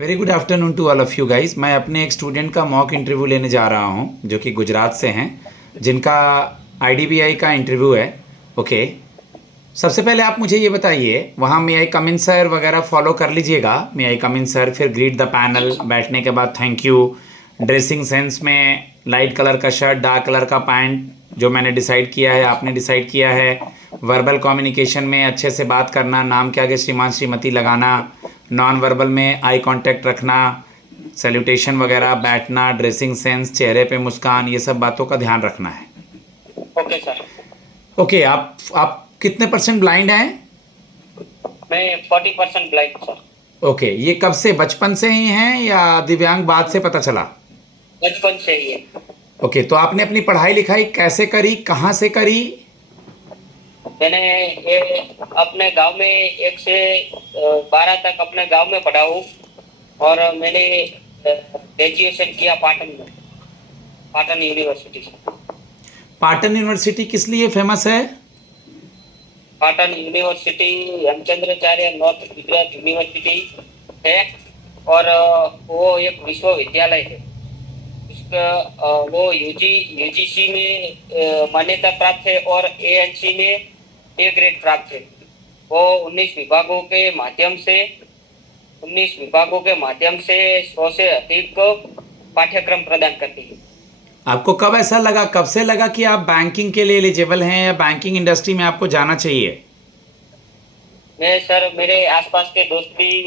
Very good afternoon to all of you guys. मैं अपने एक स्टूडेंट का मॉक इंटरव्यू लेने जा रहा हूँ जो कि गुजरात से हैं, जिनका आईडीबीआई का इंटरव्यू है। ओके, सबसे पहले आप मुझे ये बताइए, वहाँ मे आई कम इन सर वगैरह फॉलो कर लीजिएगा। मे आई कम इन सर, फिर ग्रीट द पैनल, बैठने के बाद थैंक यू। ड्रेसिंग सेंस में लाइट कलर का शर्ट, डार्क कलर का पैंट, जो मैंने डिसाइड किया है आपने डिसाइड किया है। वर्बल कम्युनिकेशन में अच्छे से बात करना, नाम के आगे श्रीमान श्रीमती लगाना। नॉन वर्बल में आई कांटेक्ट रखना, सैल्यूटेशन वगैरह, बैठना, ड्रेसिंग सेंस, चेहरे पे मुस्कान, ये सब बातों का ध्यान रखना है। Okay sir. ओके, आप कितने परसेंट ब्लाइंड हैं? मैं 40% ब्लाइंड सर। ओके, ये कब से, बचपन से ही हैं या दिव्यांग बाद से पता चला? बचपन से ही है। ओके, तो आपने अपनी पढ़ाई लिखाई कैसे करी, कहाँ से करी? मैंने ये अपने गांव में 1 से 12 तक अपने गांव में पढ़ा हूँ और मैंने ग्रेजुएशन किया पाटन में, पाटन यूनिवर्सिटी से। पाटन यूनिवर्सिटी किस लिए फेमस है? Patan university Hemchandracharya north Gujarat university है और वो एक विश्वविद्यालय है। वो यूजीसी में मान्यता प्राप्त है और एएनसी में ए ग्रेड प्राप्त है। वो 19 विभागों के माध्यम से 100 से अधिक पाठ्यक्रम प्रदान करती है। आपको कब ऐसा लगा, कब से लगा कि आप बैंकिंग के लिए एलिजिबल हैं या बैंकिंग इंडस्ट्री में आपको जाना चाहिए? मैं सर, मेरे आसपास के दोस्त भी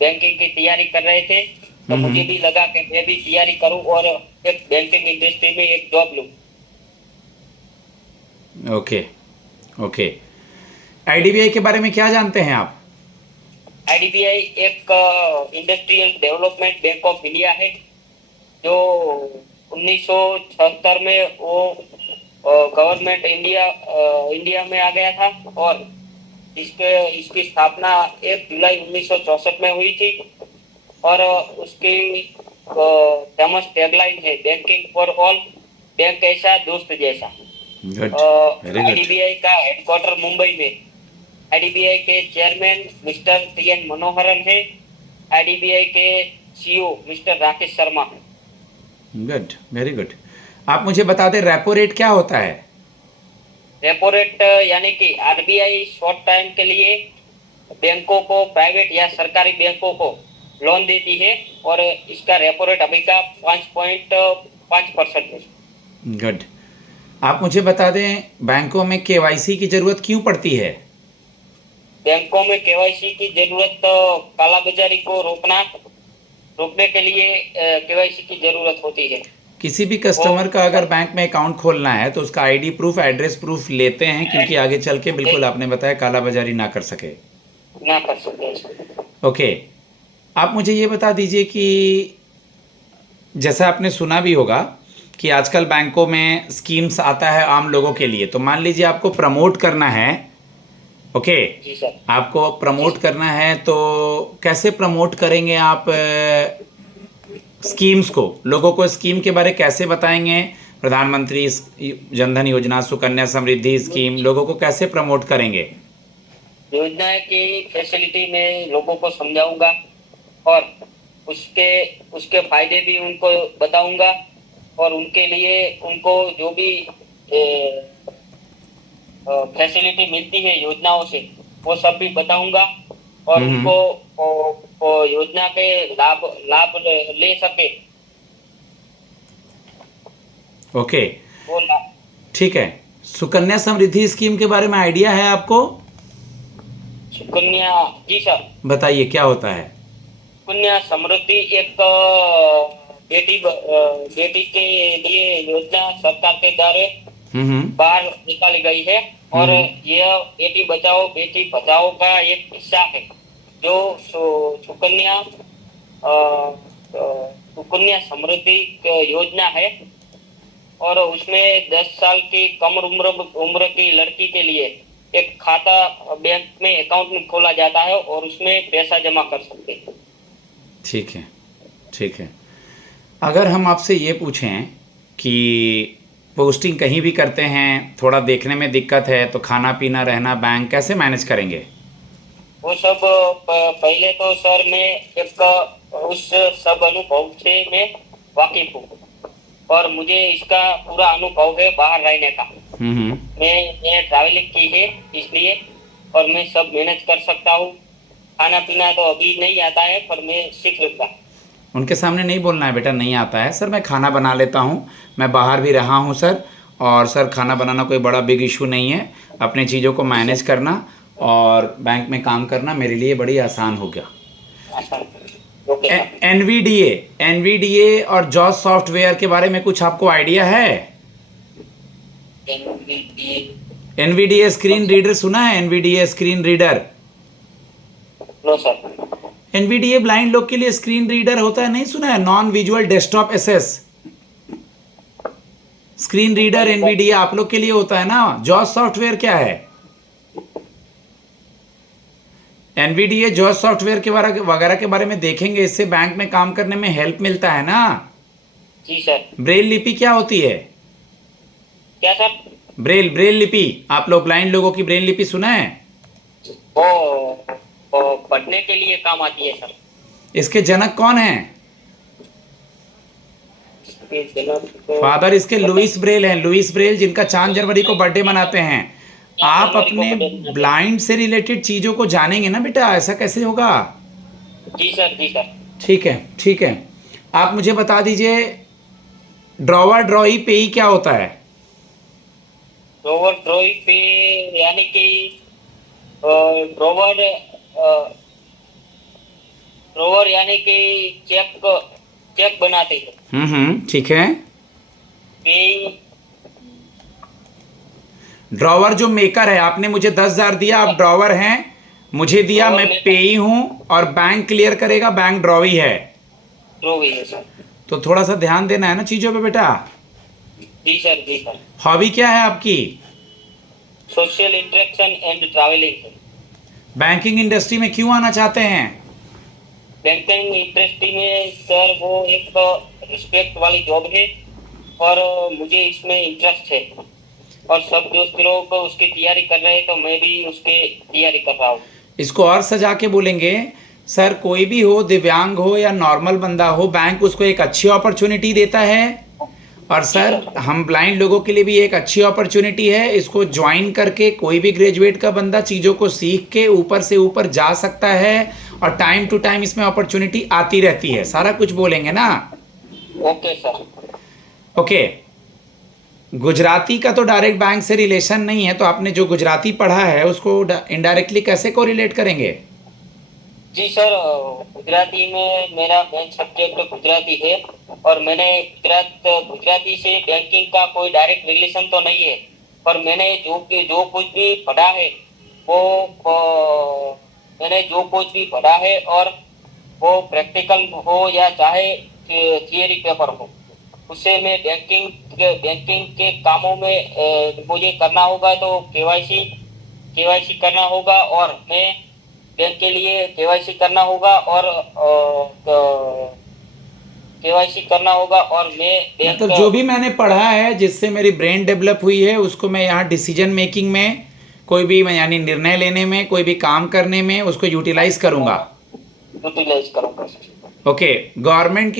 बैंकिंग की तैयारी कर रहे थे, तो मुझे भी लगा कि मैं भी तैयारी करूं और एक बैंकिंग इंडस्ट्री में एक जॉब लूं। ओके ओके, आईडीबीआई के बारे में क्या जानते हैं आप? आईडीबीआई एक industrial development bank of India है जो 1976 में वो गवर्नमेंट इंडिया में आ गया था और इसकी स्थापना 1 जुलाई 1964 में हुई थी और उसकी फेमस टैगलाइन है बैंकिंग फॉर ऑल, बैंक ऐसा दोस्त जैसा। Good, very good. आईडीबीआई का हेडक्वार्टर मुंबई में। आईडीबीआई के चेयरमैन मिस्टर टीएन मनोहरन है। आईडीबीआई के सीईओ मिस्टर राकेश शर्मा है। Good, very good. आप मुझे बता दें, रेपो रेट क्या होता है? रेपो रेट यानी कि आरबीआई शॉर्ट टाइम के लिए बैंकों को, प्राइवेट या सरकारी बैंकों को लोन देती है और इसका रेपो रेट अभी का 5.5% है। गुड। आप मुझे बता दें, बैंकों में केवाईसी की जरूरत क्यों पड़ती है? बैंकों में केवाईसी की जरूरत कालाबाजारी को रोकने के लिए केवाईसी की जरूरत होती है। किसी भी कस्टमर का अगर बैंक में अकाउंट खोलना है तो उसका आईडी प्रूफ, एड्रेस प्रूफ लेते हैं, क्योंकि आगे चल के बिल्कुल आपने बताया कालाबाजारी ना कर सके। ना कर सकते। ओके, आप मुझे ये बता दीजिए कि जैसा आपने सुना भी होगा कि आजकल बैंकों में स्कीम्स आता है आम लोगों के लिए। तो मान लीजिए आपको प्रमोट करना है, ओके, जी सर। आपको प्रमोट करना है तो कैसे प्रमोट करेंगे आप स्कीम्स को? लोगों को स्कीम के बारे कैसे बताएंगे? प्रधानमंत्री जनधन योजना, सुकन्या समृद्धि स्कीम, लोगों को कैसे प्रमोट करेंगे? योजना की फैसिलिटी में लोगों को समझाऊंगा और उसके फायदे भी उनको बताऊंगा और उनके लिए उनको जो भी फैसिलिटी मिलती है योजनाओं से वो सब भी बताऊंगा और उनको योजना के लाभ ले सके। ओके, वो ठीक है। सुकन्या समृद्धि स्कीम के बारे में आइडिया है आपको? सुकन्या, जी सर। बताइए क्या होता है? सुकन्या समृद्धि एक बेटी के लिए योजना सरकार के द्वारा बाहर निकाली गई है और यह बेटी बचाओ बेटी बचाओ का एक हिस्सा है जो सुकन्या समृद्धि योजना है और उसमें 10 साल की कम उम्र की लड़की के लिए एक खाता बैंक में अकाउंट में खोला जाता है और उसमें पैसा जमा कर सकते हैं। ठीक है, ठीक है। अगर हम आपसे ये पूछें कि पोस्टिंग कहीं भी करते हैं, थोड़ा देखने में दिक्कत है, तो खाना पीना रहना बैंक कैसे मैनेज करेंगे? वो सब पहले तो सर मैं एक उस सब अनुभव से मैं वाकिफ हूँ और मुझे इसका पूरा अनुभव है बाहर रहने का। हम्म। मैं ट्रैवलिंग की है इसलिए, और मैं सब मैनेज कर सकता हूँ। खाना पीना तो अभी नहीं आता है पर मैं सीख लूंगा। उनके सामने नहीं बोलना है बेटा, नहीं आता है सर, मैं खाना बना लेता हूँ, मैं बाहर भी रहा हूँ सर, और सर खाना बनाना कोई बड़ा बिग इशू नहीं है, अपने चीज़ों को जी मैनेज सर। करना और बैंक में काम करना मेरे लिए बड़ी आसान हो गया। अच्छा, ओके सर। एनवीडीए और जॉस सॉफ्टवेयर के बारे में कुछ आपको आइडिया है? NVDA, एनवीडीए स्क्रीन रीडर सुना है? NVDA screen reader, no sir. NVDA blind लोग के लिए स्क्रीन रीडर होता है, नहीं सुना है? Non visual desktop access screen reader NVDA आप लोग के लिए होता है ना। जॉस सॉफ्टवेयर क्या है? एनवीडीए जॉस सॉफ्टवेयर के वगैरह के बारे में देखेंगे, इससे बैंक में काम करने में हेल्प मिलता है ना। जी सर। ब्रेल लिपि क्या होती है? क्या सर? ब्रेल लिपि, आप लोग ब्लाइंड लोगों की ब्रेल लिपि सुना है? वो पढ़ने के लिए काम आती है सर। इसके जनक कौन है? इसके जनक तो फादर इसके पता लुइस ब्रेल हैं, लुइस ब्रेल, जिनका 4 जनवरी को बर्थडे मनाते हैं। आप जनवरी को अपने बर्थडे। ब्लाइंड से रिलेटेड चीजों को जानेंगे ना बेटा, ऐसा कैसे होगा? जी सर, जी सर। ठीक है, ठीक है। आप मुझे बता दीजिए, ड्रॉवर ड्रॉई पेई क्या होता है? ड्रोवर ड्रॉइंग पे यानी कि ड्रोवर ड्रोवर यानी कि चेक चेक बनाते हैं। ठीक है। पे ड्रॉवर जो मेकर है, आपने मुझे 10,000 दिया, आप ड्रॉवर हैं, मुझे दिया, ड्रोवर मैं मेकर पेई हूं, और बैंक क्लियर करेगा, बैंक ड्रॉवी है। ड्रॉवी है सर। तो थोड़ा सा ध्यान देना है ना चीजों पे बेटा। जी सर, जी सर। हॉबी क्या है आपकी? Social interaction and travelling. Banking industry में क्यों आना चाहते हैं? बैंकिंग इंडस्ट्री में सर वो एक रिस्पेक्ट वाली जॉब है और मुझे इसमें इंटरेस्ट है, और सब दोस्त लोग को उसकी तैयारी कर रहे हैं तो मैं भी उसकी तैयारी कर रहा हूँ। इसको और सजा के बोलेंगे, सर कोई भी हो, दिव्यांग हो या नॉर्मल बंदा हो, बैंक उसको एक अच्छी अपॉर्चुनिटी देता है, और सर हम ब्लाइंड लोगों के लिए भी एक अच्छी अपॉर्चुनिटी है, इसको ज्वाइन करके कोई भी ग्रेजुएट का बंदा चीज़ों को सीख के ऊपर से ऊपर जा सकता है, और टाइम टू टाइम इसमें अपॉर्चुनिटी आती रहती है, सारा कुछ बोलेंगे ना। Okay sir. ओके। गुजराती का तो डायरेक्ट बैंक से रिलेशन नहीं है, तो आपने जो गुजराती पढ़ा है उसको इनडायरेक्टली कैसे कोरिलेट करेंगे? जी सर, गुजराती में मेरा मेन सब्जेक्ट गुजराती है, और मैंने गुजराती से बैंकिंग का कोई डायरेक्ट रिलेशन तो नहीं है, पर मैंने जो कुछ भी पढ़ा है वो मैंने जो कुछ भी पढ़ा है, और वो प्रैक्टिकल हो या चाहे थियरी पेपर हो, उससे मैं बैंकिंग के कामों में मुझे करना होगा तो केवाईसी करना होगा, और मैं बैंक के लिए केवाईसी करना होगा, और केवाईसी करना होगा, और मैं बैंक मतलब जो भी मैंने पढ़ा है जिससे मेरी ब्रेन डेवलप हुई है, उसको मैं यहाँ डिसीजन मेकिंग में, कोई भी यानी निर्णय लेने में, कोई भी काम करने में उसको यूटिलाइज करूँगा। यूटिलाइज करूँगा। ओके। गवर्नमेंट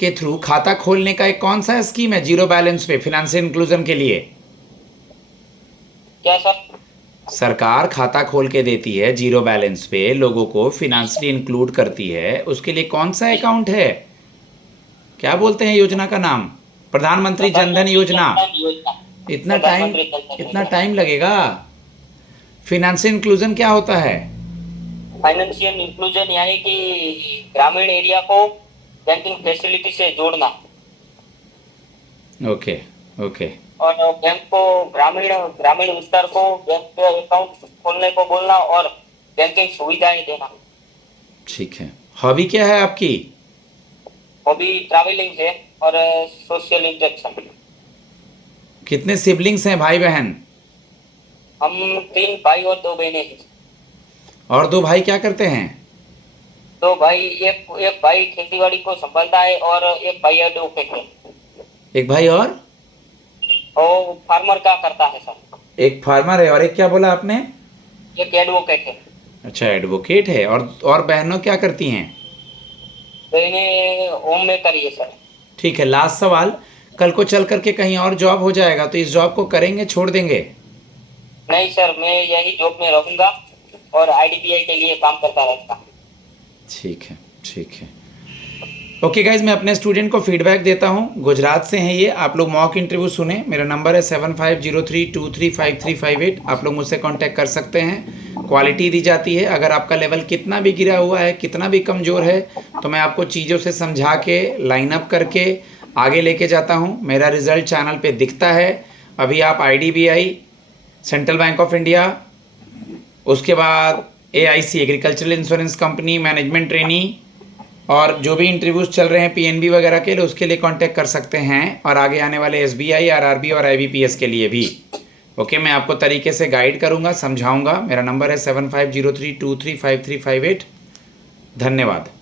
के थ्रू खाता खोलने का एक कौन सा स्कीम है जीरो बैलेंस पे फिनेंशियल इंक्लूजन के लिए? क्या सर? सरकार खाता खोल के देती है जीरो बैलेंस पे, लोगों को फिनेंशियली इंक्लूड करती है, उसके लिए कौन सा अकाउंट है? क्या बोलते हैं योजना का नाम? प्रधानमंत्री जनधन योजना। इतना टाइम लगेगा? फिनेंशियल इंक्लूजन क्या होता है? फाइनेंशियल इंक्लूजन यानी कि ग्रामीण एरिया को बैंकिंग फैसिलिटी से जोड़ना, ओके, ओके। और बैंक को ग्रामीण विस्तार को बैंक के अकाउंट खोलने को बोलना, और बैंकिंग सुविधाएं देना। ठीक है। हॉबी क्या है आपकी? हॉबी ट्रैवलिंग है और सोशल इंटरेक्शन। कितने सिबलिंग्स हैं, भाई बहन? हम 3 भाई और 2 बहनें हैं। और 2 भाई क्या करते हैं? 2 भाई, एक भाई खेतीबाड़ी को संभालता है, और एक भाई एडवोकेट है। एक भाई और फार्मर का करता है सर। एक फार्मर है, और एक क्या बोला आपने? एक एडवोकेट है। अच्छा, एडवोकेट है। और बहनों क्या करती हैं? मैंने होम मेकर ही है सर। ठीक है, लास्ट सवाल, कल को चल करके कहीं और जॉब हो जाएगा तो इस जॉब को करेंगे, छोड़ देंगे? नहीं सर, मैं यही जॉब में रहूंगा और आईडीबीआई के लिए काम करता रहूंगा। ठीक है, ठीक है। ओके गाइज, मैं अपने स्टूडेंट को फीडबैक देता हूँ। गुजरात से हैं ये। आप लोग मॉक इंटरव्यू सुने, मेरा नंबर है 7503235358। आप लोग मुझसे कांटेक्ट कर सकते हैं। क्वालिटी दी जाती है। अगर आपका लेवल कितना भी गिरा हुआ है, कितना भी कमज़ोर है, तो मैं आपको चीज़ों से समझा के लाइन अप करके आगे लेके जाता हूँ। मेरा रिजल्ट चैनल पे दिखता है। अभी आप IDBI, central bank of India, उसके बाद AIC agricultural insurance company, management trainee, और जो भी इंटरव्यूज़ चल रहे हैं PNB वगैरह के लिए, उसके लिए कांटेक्ट कर सकते हैं। और आगे आने वाले SBI, RRB और IBPS के लिए भी। ओके, मैं आपको तरीके से गाइड करूँगा, समझाऊँगा। मेरा नंबर है 7503235358। धन्यवाद।